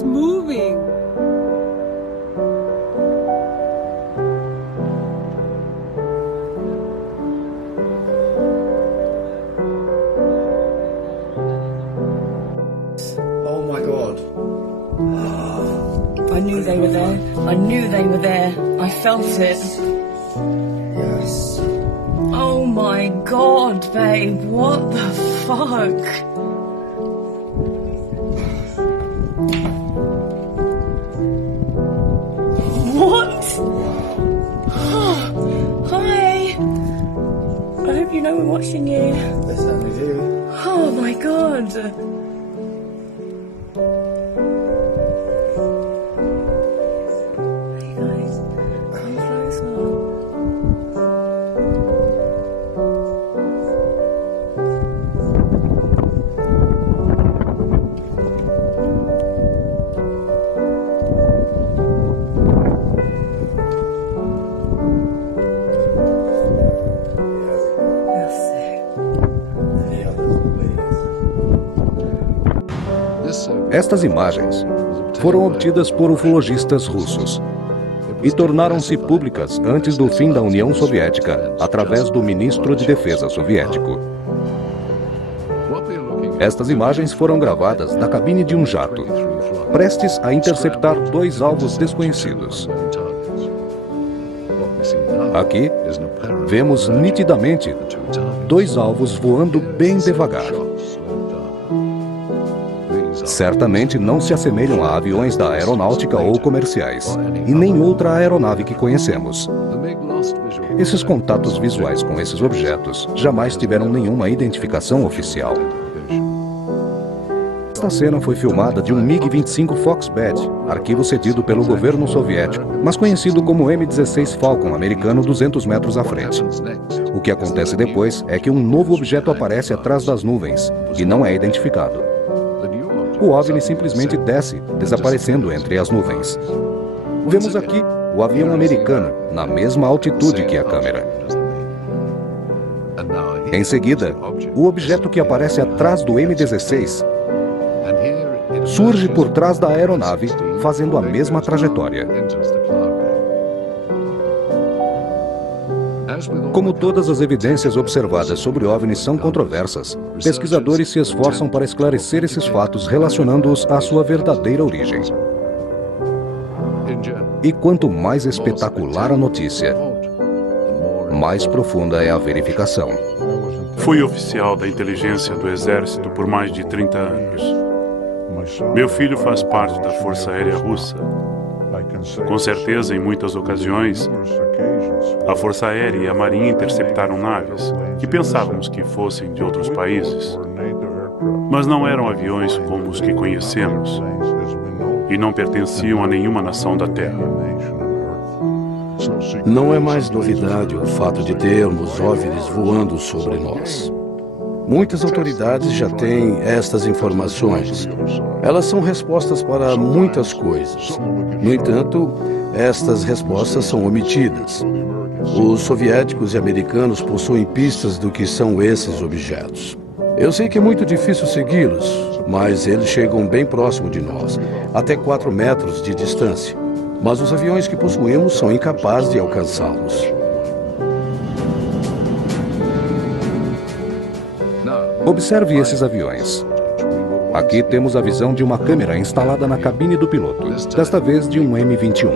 It's moving. Oh my God. I knew they were there. I knew they were there. I felt it. Yes. Oh my God, babe. What the fuck? What? Hi. I hope you know we're watching you. They certainly do. Oh my God. Hey guys, come closer. That's it. The others will leave. Estas imagens foram obtidas por ufologistas russos e tornaram-se públicas antes do fim da União Soviética através do ministro de Defesa soviético. Estas imagens foram gravadas da cabine de um jato, prestes a interceptar dois alvos desconhecidos. Aqui, vemos nitidamente dois alvos voando bem devagar. Certamente não se assemelham a aviões da aeronáutica ou comerciais, e nem outra aeronave que conhecemos. Esses contatos visuais com esses objetos jamais tiveram nenhuma identificação oficial. Esta cena foi filmada de um MiG-25 Foxbat, arquivo cedido pelo governo soviético, mas conhecido como M-16 Falcon americano 200 metros à frente. O que acontece depois é que um novo objeto aparece atrás das nuvens e não é identificado. O OVNI simplesmente desce, desaparecendo entre as nuvens. Vemos aqui o avião americano, na mesma altitude que a câmera. Em seguida, o objeto que aparece atrás do M-16 surge por trás da aeronave, fazendo a mesma trajetória. Como todas as evidências observadas sobre OVNIs são controversas, pesquisadores se esforçam para esclarecer esses fatos relacionando-os à sua verdadeira origem. E quanto mais espetacular a notícia, mais profunda é a verificação. Fui oficial da inteligência do Exército por mais de 30 anos. Meu filho faz parte da Força Aérea Russa. Com certeza, em muitas ocasiões, a Força Aérea e a Marinha interceptaram naves que pensávamos que fossem de outros países, mas não eram aviões como os que conhecemos e não pertenciam a nenhuma nação da Terra. Não é mais novidade o fato de termos OVNIs voando sobre nós. Muitas autoridades já têm estas informações. Elas são respostas para muitas coisas. No entanto, estas respostas são omitidas. Os soviéticos e americanos possuem pistas do que são esses objetos. Eu sei que é muito difícil segui-los, mas eles chegam bem próximo de nós, até 4 metros de distância. Mas os aviões que possuímos são incapazes de alcançá-los. Observe esses aviões. Aqui temos a visão de uma câmera instalada na cabine do piloto, desta vez de um M21.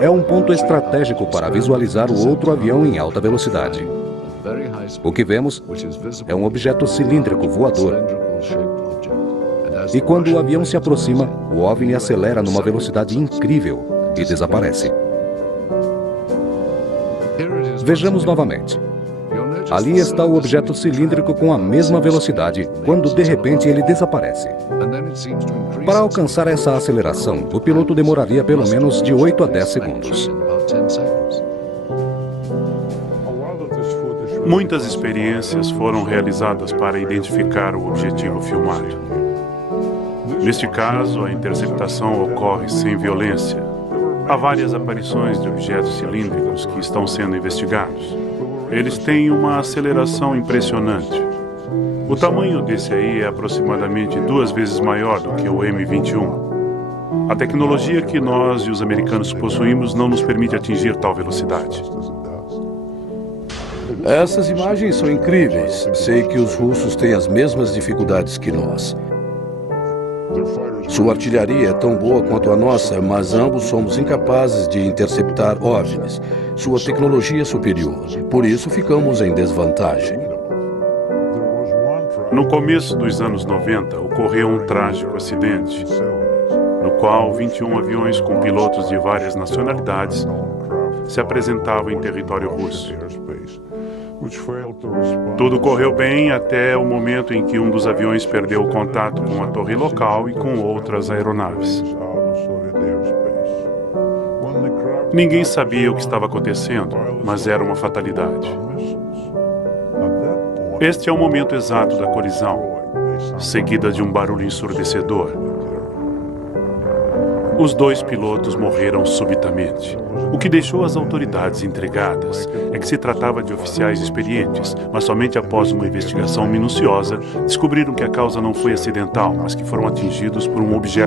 É um ponto estratégico para visualizar o outro avião em alta velocidade. O que vemos é um objeto cilíndrico voador. E quando o avião se aproxima, o OVNI acelera numa velocidade incrível e desaparece. Vejamos novamente. Ali está o objeto cilíndrico com a mesma velocidade, quando de repente ele desaparece. Para alcançar essa aceleração, o piloto demoraria pelo menos de 8 a 10 segundos. Muitas experiências foram realizadas para identificar o objetivo filmado. Neste caso, a interceptação ocorre sem violência. Há várias aparições de objetos cilíndricos que estão sendo investigados. Eles têm uma aceleração impressionante. O tamanho desse aí é aproximadamente 2 vezes maior do que o M21. A tecnologia que nós e os americanos possuímos não nos permite atingir tal velocidade. Essas imagens são incríveis. Sei que os russos têm as mesmas dificuldades que nós. Sua artilharia é tão boa quanto a nossa, mas ambos somos incapazes de interceptar OVNIs. Sua tecnologia é superior. Por isso ficamos em desvantagem. No começo dos anos 90, ocorreu um trágico acidente, no qual 21 aviões com pilotos de várias nacionalidades se apresentavam em território russo. Tudo correu bem até o momento em que um dos aviões perdeu o contato com a torre local e com outras aeronaves. Ninguém sabia o que estava acontecendo, mas era uma fatalidade. Este é o momento exato da colisão, seguida de um barulho ensurdecedor. Os 2 pilotos morreram subitamente. O que deixou as autoridades intrigadas é que se tratava de oficiais experientes, mas somente após uma investigação minuciosa descobriram que a causa não foi acidental, mas que foram atingidos por um objeto